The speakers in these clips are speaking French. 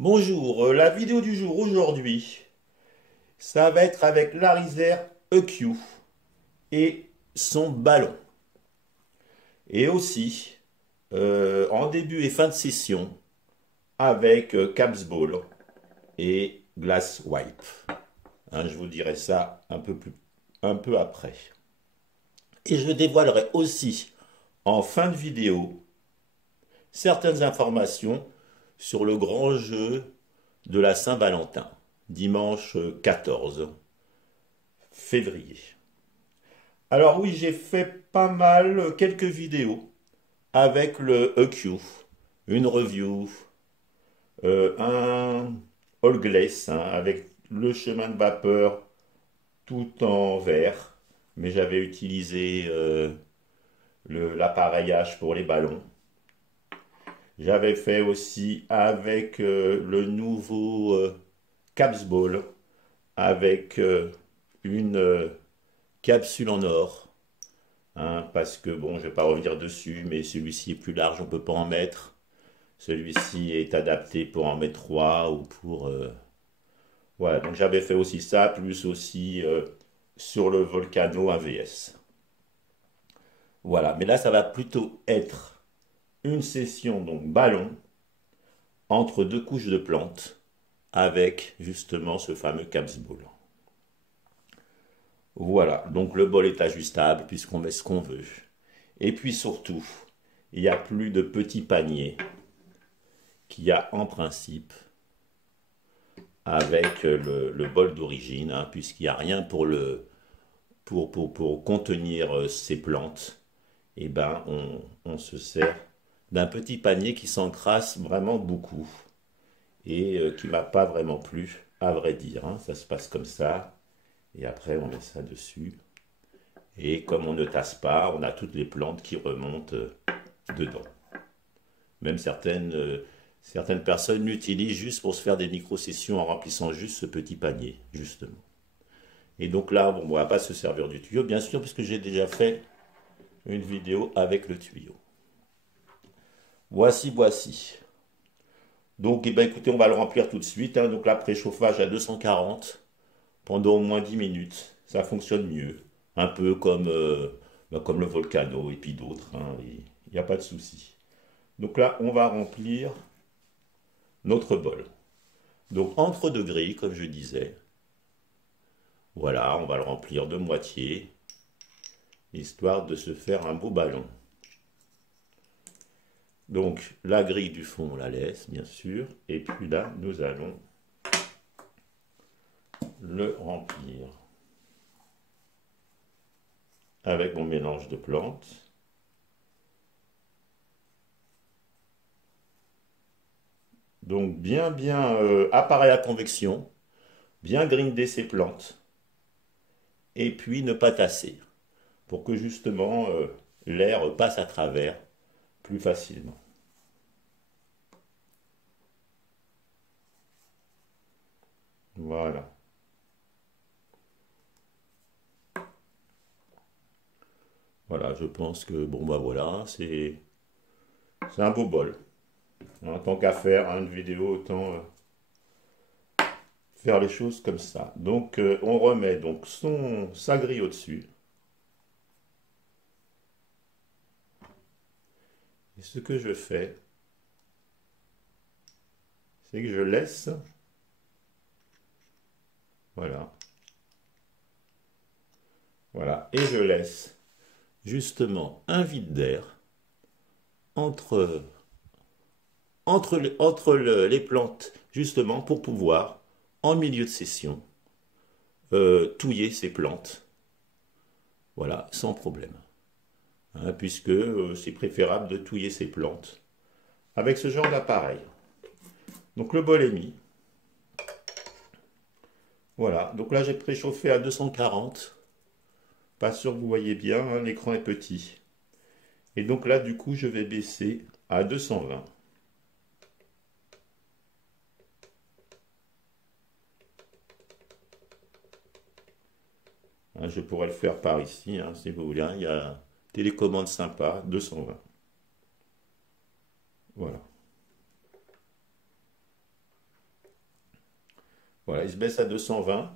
Bonjour, la vidéo du jour aujourd'hui, ça va être avec l'Arizer EQ et son ballon. Et aussi, en début et fin de session, avec Caps Ball et Glass Wipe. Hein, je vous dirai ça un peu après. Et je dévoilerai aussi, en fin de vidéo, certaines informations sur le grand jeu de la Saint-Valentin, dimanche 14 février. Alors oui, j'ai fait pas mal, quelques vidéos avec le EQ, une review, un all glace hein, avec le chemin de vapeur tout en verre, mais j'avais utilisé l'appareillage pour les ballons. J'avais fait aussi avec le nouveau Caps Ball, avec une capsule en or. Hein, parce que bon, je vais pas revenir dessus, mais celui-ci est plus large, on peut pas en mettre. Celui-ci est adapté pour en mettre 3 ou pour. Voilà, donc j'avais fait aussi ça, plus aussi sur le Volcano AVS. Voilà, mais là ça va plutôt être une session donc ballon entre deux couches de plantes avec justement ce fameux Caps Ball. Voilà, donc le bol est ajustable puisqu'on met ce qu'on veut. Et puis surtout, il n'y a plus de petits paniers qu'il y a en principe avec le bol d'origine, hein, puisqu'il n'y a rien pour contenir ces plantes. Et ben on se sert d'un petit panier qui s'encrasse vraiment beaucoup et qui m'a pas vraiment plu, à vrai dire. Hein. Ça se passe comme ça, et après on met ça dessus. Et comme on ne tasse pas, on a toutes les plantes qui remontent dedans. Même certaines personnes l'utilisent juste pour se faire des micro-sessions en remplissant juste ce petit panier, justement. Et donc là, bon, on ne va pas se servir du tuyau, bien sûr, puisque j'ai déjà fait une vidéo avec le tuyau. Voici. Donc, eh ben, écoutez, on va le remplir tout de suite. Hein. Donc là, préchauffage à 240 pendant au moins 10 minutes. Ça fonctionne mieux. Un peu comme le Volcano et puis d'autres. Hein. Il n'y a pas de souci. Donc là, on va remplir notre bol. Donc entre deux grilles, comme je disais, voilà, on va le remplir de moitié, histoire de se faire un beau ballon. Donc la grille du fond, on la laisse, bien sûr, et puis là, nous allons le remplir avec mon mélange de plantes. Donc bien appareil à convection, bien grinder ces plantes, et puis ne pas tasser, pour que justement l'air passe à travers plus facilement. Voilà. Voilà, je pense que bon bah voilà, c'est un beau bol. En tant qu'à faire une vidéo, autant faire les choses comme ça. Donc on remet donc sa grille au-dessus. Et ce que je fais, c'est que je laisse, voilà, voilà, et je laisse justement un vide d'air entre, les plantes, justement pour pouvoir, en milieu de session, touiller ces plantes, voilà, sans problème. Hein, puisque c'est préférable de touiller ces plantes avec ce genre d'appareil. Donc le bol est mis. Voilà, donc là j'ai préchauffé à 240. Pas sûr que vous voyez bien, hein, l'écran est petit. Et donc là du coup je vais baisser à 220. Hein, je pourrais le faire par ici, hein, si vous voulez. Hein, il y a télécommande sympa, 220. Voilà. Voilà, il se baisse à 220.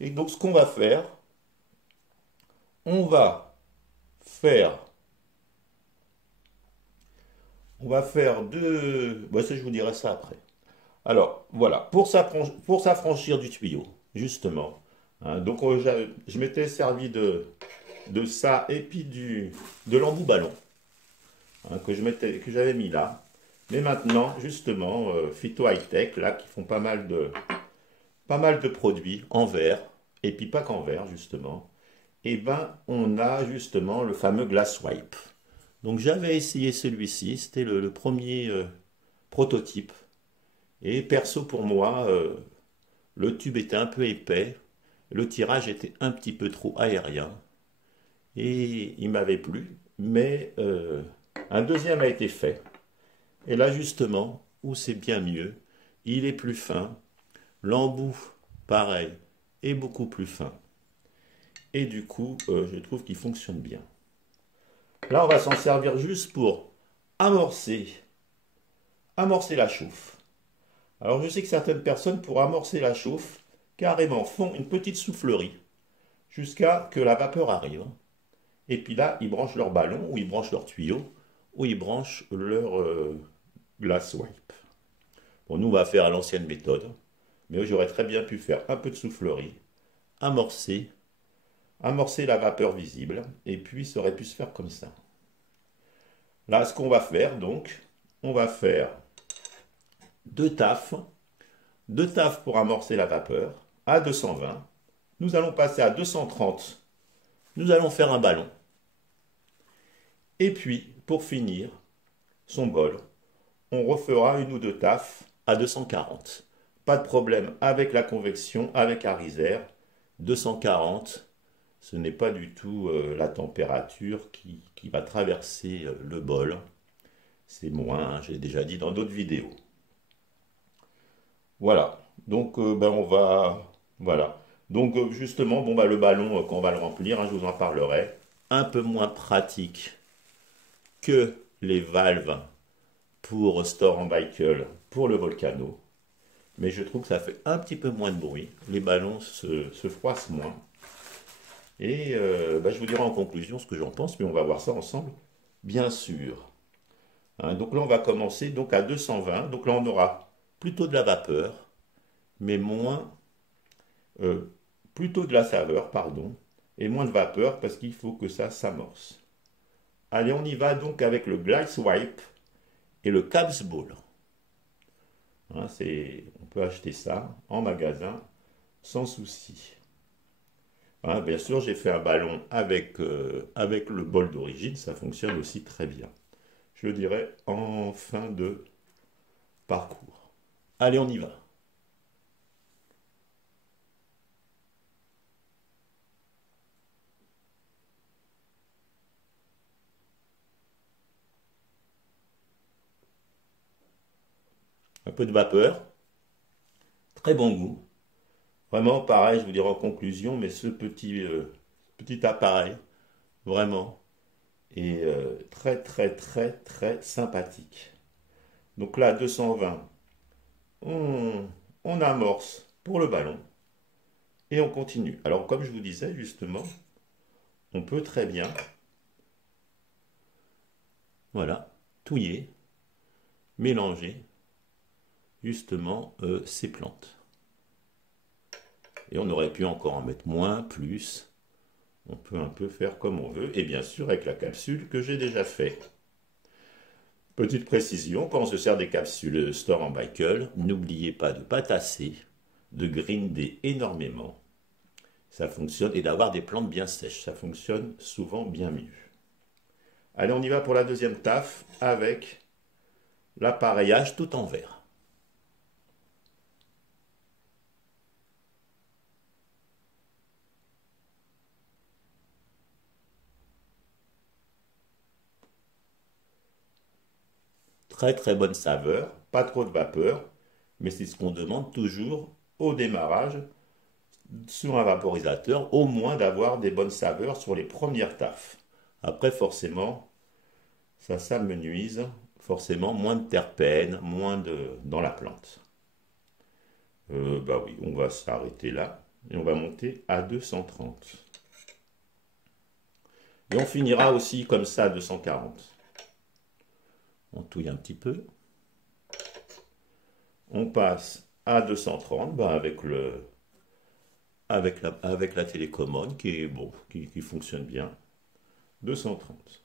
Et donc ce qu'on va faire, on va faire, on va faire deux... Bon, ça, je vous dirai ça après. Alors, voilà, pour s'affranchir du tuyau, justement. Hein, donc, je m'étais servi de ça et puis de l'embout ballon hein, que j'avais mis là. Mais maintenant, justement, Phyto High Tech, là, qui font pas mal de produits en verre, et puis pas qu'en verre, justement. Et ben, on a justement le fameux Glass Wipe. Donc, j'avais essayé celui-ci, c'était le premier prototype. Et perso pour moi, le tube était un peu épais, le tirage était un petit peu trop aérien, et il m'avait plu, mais un deuxième a été fait. Et là justement, où c'est bien mieux, il est plus fin, l'embout, pareil, est beaucoup plus fin. Et du coup, je trouve qu'il fonctionne bien. Là, on va s'en servir juste pour amorcer, amorcer la chauffe. Alors je sais que certaines personnes, pour amorcer la chauffe, carrément font une petite soufflerie jusqu'à que la vapeur arrive. Et puis là, ils branchent leur ballon, ou ils branchent leur tuyau, ou ils branchent leur glass wipe. Bon, nous, on va faire à l'ancienne méthode, mais j'aurais très bien pu faire un peu de soufflerie, amorcer, amorcer la vapeur visible, et puis ça aurait pu se faire comme ça. Là, ce qu'on va faire, donc, on va faire deux tafs, pour amorcer la vapeur à 220. Nous allons passer à 230. Nous allons faire un ballon. Et puis, pour finir, son bol, on refera une ou deux tafs à 240. Pas de problème avec la convection, avec Arizer. 240, ce n'est pas du tout la température qui va traverser le bol. C'est moins, hein, j'ai déjà dit dans d'autres vidéos. Voilà. Donc, ben, on va... Voilà. Donc, justement, bon, bah, le ballon, quand on va le remplir, hein, je vous en parlerai. Un peu moins pratique que les valves pour Storm Michael pour le Volcano. Mais je trouve que ça fait un petit peu moins de bruit. Les ballons se froissent moins. Et bah, je vous dirai en conclusion ce que j'en pense, mais on va voir ça ensemble, bien sûr. Hein, donc là, on va commencer donc à 220. Donc là, on aura plutôt de la vapeur, mais moins, euh, plutôt de la saveur, pardon, et moins de vapeur parce qu'il faut que ça s'amorce. Allez, on y va donc avec le Glass Wipe et le Caps Ball. Hein, on peut acheter ça en magasin sans souci. Hein, bien sûr, j'ai fait un ballon avec le bol d'origine, ça fonctionne aussi très bien. Je dirais en fin de parcours. Allez, on y va. Un peu de vapeur, très bon goût. Vraiment, pareil, je vous dirai en conclusion, mais ce petit appareil, vraiment, est très, très, très, très sympathique. Donc là, 220, on, on amorce pour le ballon et on continue. Alors, comme je vous disais, justement, on peut très bien, voilà, touiller, mélanger, justement, ces plantes. Et on aurait pu encore en mettre moins, plus. On peut un peu faire comme on veut. Et bien sûr, avec la capsule que j'ai déjà fait. Petite précision, quand on se sert des capsules Storm Michael, n'oubliez pas de patasser, de grinder énormément. Ça fonctionne. Et d'avoir des plantes bien sèches. Ça fonctionne souvent bien mieux. Allez, on y va pour la deuxième taf avec l'appareillage tout en verre. Très très bonne saveur, pas trop de vapeur, mais c'est ce qu'on demande toujours au démarrage sur un vaporisateur, au moins d'avoir des bonnes saveurs sur les premières taffes. Après, forcément, ça s'amenuise, forcément moins de terpènes, moins de dans la plante. Bah oui, on va s'arrêter là et on va monter à 230. Et on finira aussi comme ça à 240. On touille un petit peu. On passe à 230 bah avec la télécommande qui est bon, qui fonctionne bien. 230.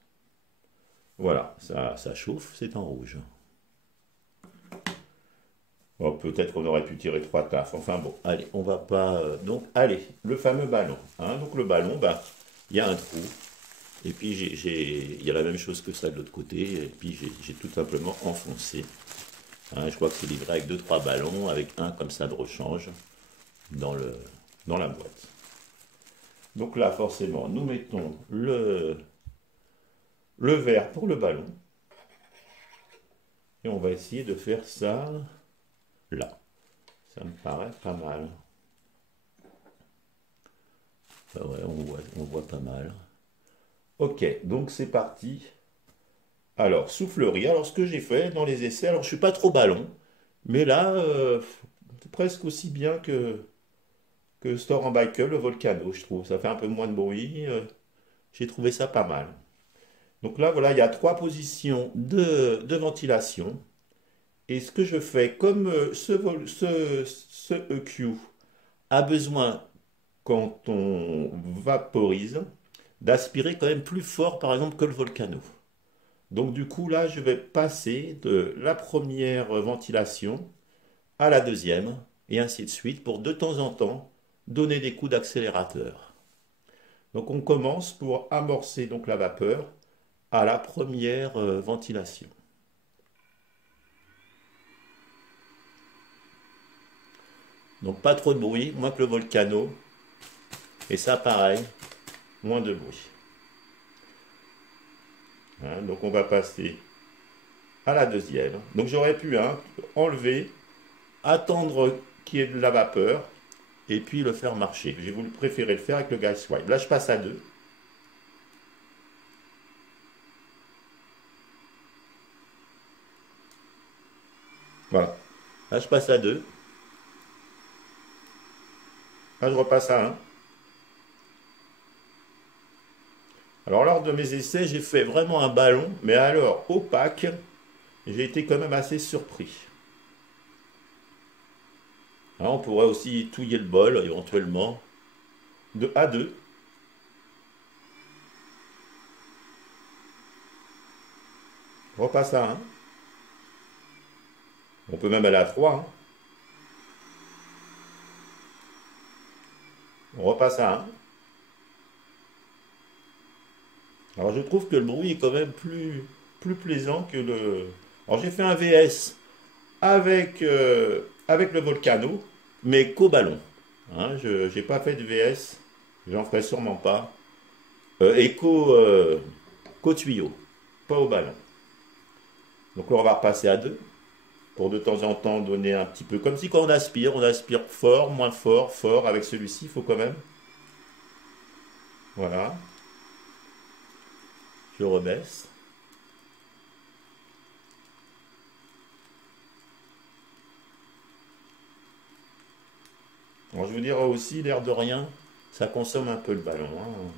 Voilà, ça chauffe, c'est en rouge. Bon, peut-être qu'on aurait pu tirer 3 tafs. Enfin bon, allez, on va pas. Donc, allez, le fameux ballon. Hein. Donc le ballon, bah, il y a un trou. Et puis il y a la même chose que ça de l'autre côté. Et puis j'ai tout simplement enfoncé. Hein, je crois que c'est livré avec 2-3 ballons, avec un comme ça de rechange dans la boîte. Donc là, forcément, nous mettons le verre pour le ballon. Et on va essayer de faire ça là. Ça me paraît pas mal. Enfin, ouais, on voit pas mal. Ok, donc c'est parti. Alors, soufflerie. Alors, ce que j'ai fait dans les essais, alors je suis pas trop ballon, mais là, presque aussi bien que Store en Bicycle, le Volcano, je trouve. Ça fait un peu moins de bruit. J'ai trouvé ça pas mal. Donc là, voilà, il y a 3 positions de ventilation. Et ce que je fais, comme ce EQ a besoin, quand on vaporise, d'aspirer quand même plus fort, par exemple, que le Volcano. Donc du coup, là, je vais passer de la première ventilation à la deuxième, et ainsi de suite, pour de temps en temps donner des coups d'accélérateur. Donc on commence pour amorcer donc la vapeur à la première ventilation. Donc pas trop de bruit, moins que le Volcano. Et ça pareil, moins de bruit. Hein, donc on va passer à la deuxième. Donc j'aurais pu enlever, attendre qu'il y ait de la vapeur, et puis le faire marcher. J'ai voulu préférer le faire avec le gas wipe. Là je passe à 2. Voilà. Là je passe à 2. Là je repasse à 1. Alors lors de mes essais, j'ai fait vraiment un ballon, mais alors opaque, j'ai été quand même assez surpris. Hein, on pourrait aussi touiller le bol éventuellement de A2. On repasse à 1. On peut même aller à 3. Hein. On repasse à 1. Alors je trouve que le bruit est quand même plus plaisant que le... Alors j'ai fait un VS avec le Volcano, mais qu'au ballon. Hein, je n'ai pas fait de VS, j'en ferai sûrement pas. Et qu'au tuyau, pas au ballon. Donc là on va repasser à 2 pour de temps en temps donner un petit peu, comme si quand on aspire fort, moins fort, fort. Avec celui-ci, il faut quand même. Voilà, je rebaisse. Alors, je vous dirais aussi, l'air de rien, ça consomme un peu le ballon. Hein.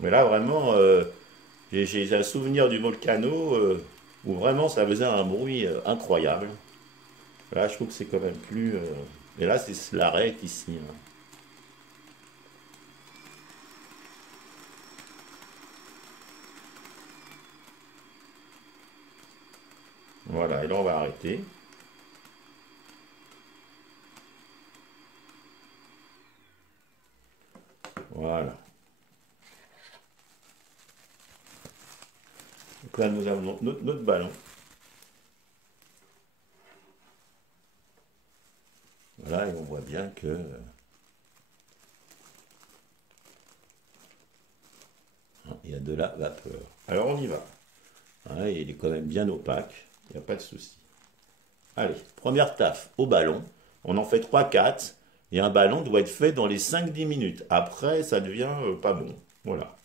Mais là, vraiment, j'ai un souvenir du Volcano où vraiment ça faisait un bruit incroyable. Là, je trouve que c'est quand même plus. Et là, c'est l'arrêt ici. Hein. Voilà, et là, on va arrêter. Voilà. Donc là, nous avons notre ballon. Voilà, et on voit bien que il y a de la vapeur. Alors, on y va. Hein, il est quand même bien opaque. Il n'y a pas de souci. Allez, première taf au ballon. On en fait 3-4. Et un ballon doit être fait dans les 5-10 minutes. Après, ça devient pas bon. Voilà.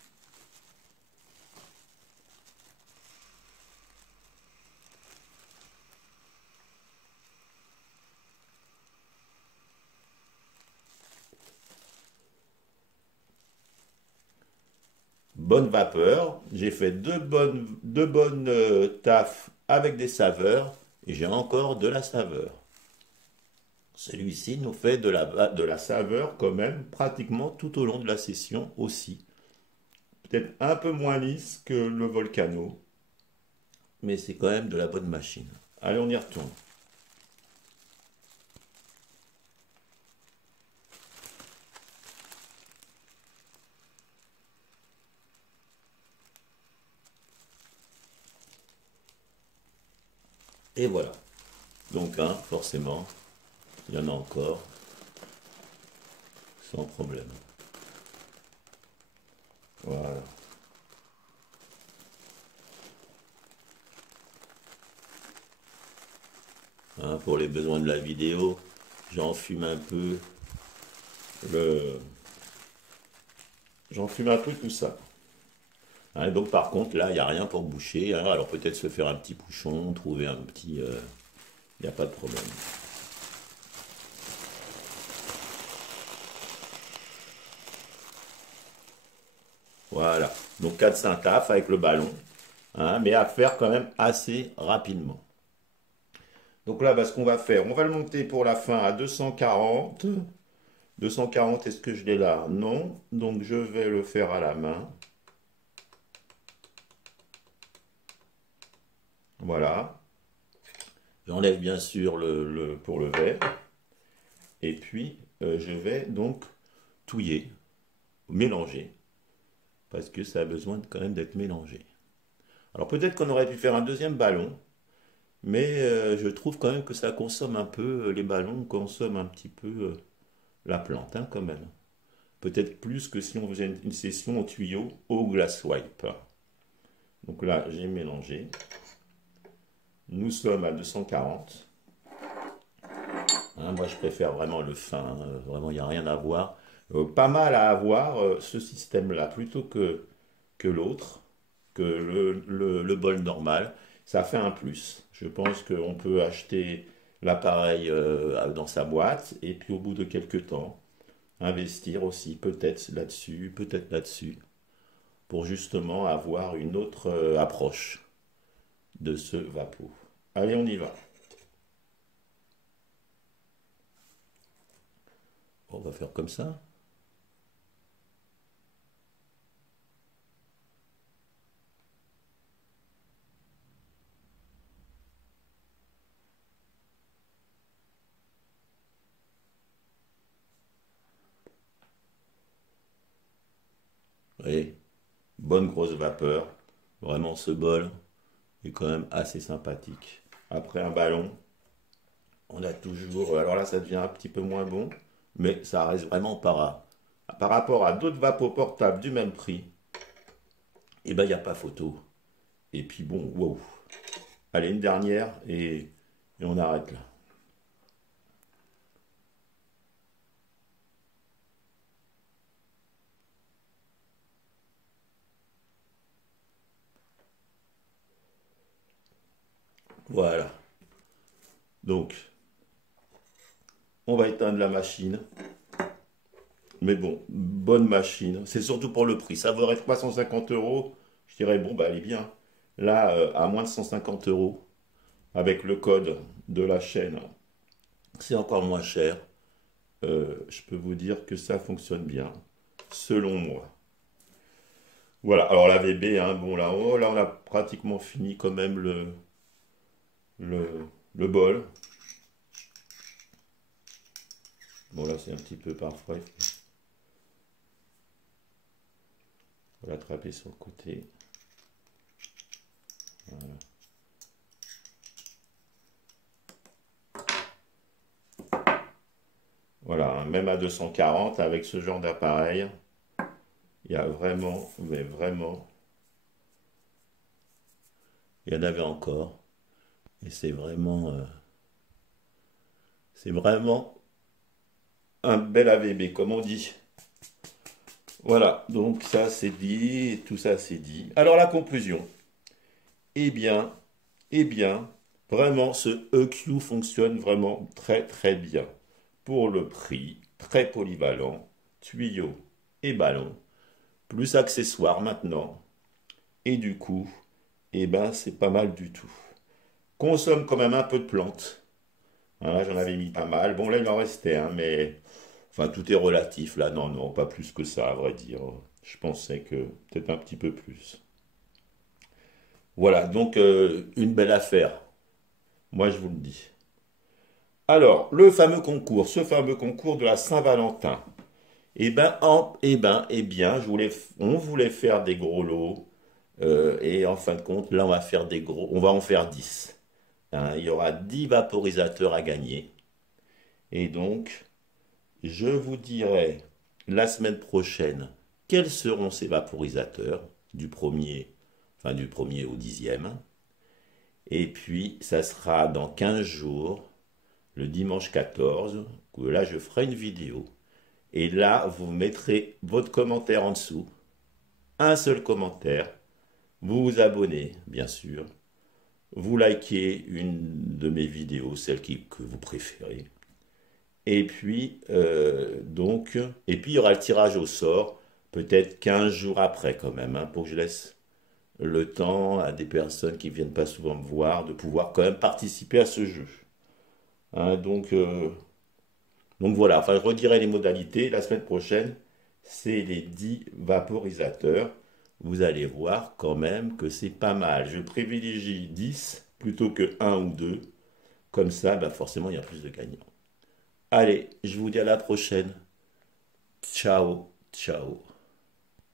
bonne vapeur. J'ai fait deux bonnes tafs avec des saveurs et j'ai encore de la saveur. Celui-ci nous fait de la saveur quand même pratiquement tout au long de la session aussi. Peut-être un peu moins lisse que le Volcano, mais c'est quand même de la bonne machine. Allez, on y retourne. Et voilà. Donc, hein, forcément, il y en a encore, sans problème. Voilà. Hein, pour les besoins de la vidéo, j'enfume un peu le... J'enfume un peu tout ça. Hein, donc par contre, là, il n'y a rien pour boucher. Hein, alors peut-être se faire un petit bouchon, trouver un petit... Il n'y a pas de problème. Voilà. Donc 4-5 taf avec le ballon. Hein, mais à faire quand même assez rapidement. Donc là, bah, ce qu'on va faire, on va le monter pour la fin à 240. 240, est-ce que je l'ai là? Non. Donc je vais le faire à la main. Voilà. J'enlève bien sûr pour le verre. Et puis, je vais donc touiller, mélanger. Parce que ça a besoin quand même d'être mélangé. Alors peut-être qu'on aurait pu faire un deuxième ballon. Mais je trouve quand même que ça consomme un peu, les ballons consomment un petit peu la plante, hein, quand même. Peut-être plus que si on faisait une session au tuyau au glass wipe. Donc là, j'ai mélangé. Nous sommes à 240. Hein, moi, je préfère vraiment le fin. Hein, vraiment, il n'y a rien à voir. Pas mal à avoir, ce système-là, plutôt que l'autre, que le bol normal. Ça fait un plus. Je pense qu'on peut acheter l'appareil dans sa boîte et puis au bout de quelques temps, investir aussi peut-être là-dessus, pour justement avoir une autre approche de ce Vapo. Allez, on y va. On va faire comme ça. Vous voyez, bonne grosse vapeur. Vraiment, ce bol est quand même assez sympathique. Après un ballon, on a toujours... Alors là, ça devient un petit peu moins bon, mais ça reste vraiment par rapport à d'autres vapos portables du même prix. Et ben, il n'y a pas photo. Et puis bon, wow. Allez, une dernière et on arrête là. Voilà. Donc, on va éteindre la machine. Mais bon, bonne machine. C'est surtout pour le prix. Ça vaudrait 350 euros. Je dirais, bon, bah, elle est bien. Là, à moins de 150 euros, avec le code de la chaîne, c'est encore moins cher. Je peux vous dire que ça fonctionne bien, selon moi. Voilà, alors la VB, hein, bon là, oh, là on a pratiquement fini quand même le bol. Bon là c'est un petit peu parfois, on va l'attraper sur le côté. Voilà. Voilà, hein, même à 240 avec ce genre d'appareil, il y a vraiment, mais vraiment, il y en avait encore. Et c'est vraiment un bel AVB, comme on dit. Voilà, donc ça c'est dit, et tout ça c'est dit. Alors la conclusion. Eh bien, eh bien, vraiment ce EQ fonctionne vraiment très très bien. Pour le prix, très polyvalent, tuyau et ballon. plus accessoire maintenant. Et du coup, eh ben, c'est pas mal du tout. Consomme quand même un peu de plantes. Hein, j'en avais mis pas mal. Bon, là, il en restait, hein, mais enfin, tout est relatif. Là, non, non, pas plus que ça, à vrai dire. Je pensais que peut-être un petit peu plus. Voilà, donc une belle affaire. Moi, je vous le dis. Alors, le fameux concours, ce fameux concours de la Saint-Valentin. Eh bien, on voulait faire des gros lots. Et en fin de compte, là, on va en faire 10. Hein, il y aura 10 vaporisateurs à gagner. Et donc, je vous dirai la semaine prochaine quels seront ces vaporisateurs du premier au 10e. Et puis, ça sera dans 15 jours, le dimanche 14, que là, je ferai une vidéo. Et là, vous mettrez votre commentaire en dessous, un seul commentaire, vous vous abonnez, bien sûr, vous likez une de mes vidéos, que vous préférez. Et puis, il y aura le tirage au sort, peut-être 15 jours après quand même, hein, pour que je laisse le temps à des personnes qui viennent pas souvent me voir de pouvoir quand même participer à ce jeu. Hein, donc voilà, enfin je redirai les modalités. La semaine prochaine, c'est les 10 vaporisateurs. Vous allez voir quand même que c'est pas mal. Je privilégie 10 plutôt que un ou 2. Comme ça, bah forcément, il y a plus de gagnants. Allez, je vous dis à la prochaine. Ciao, ciao.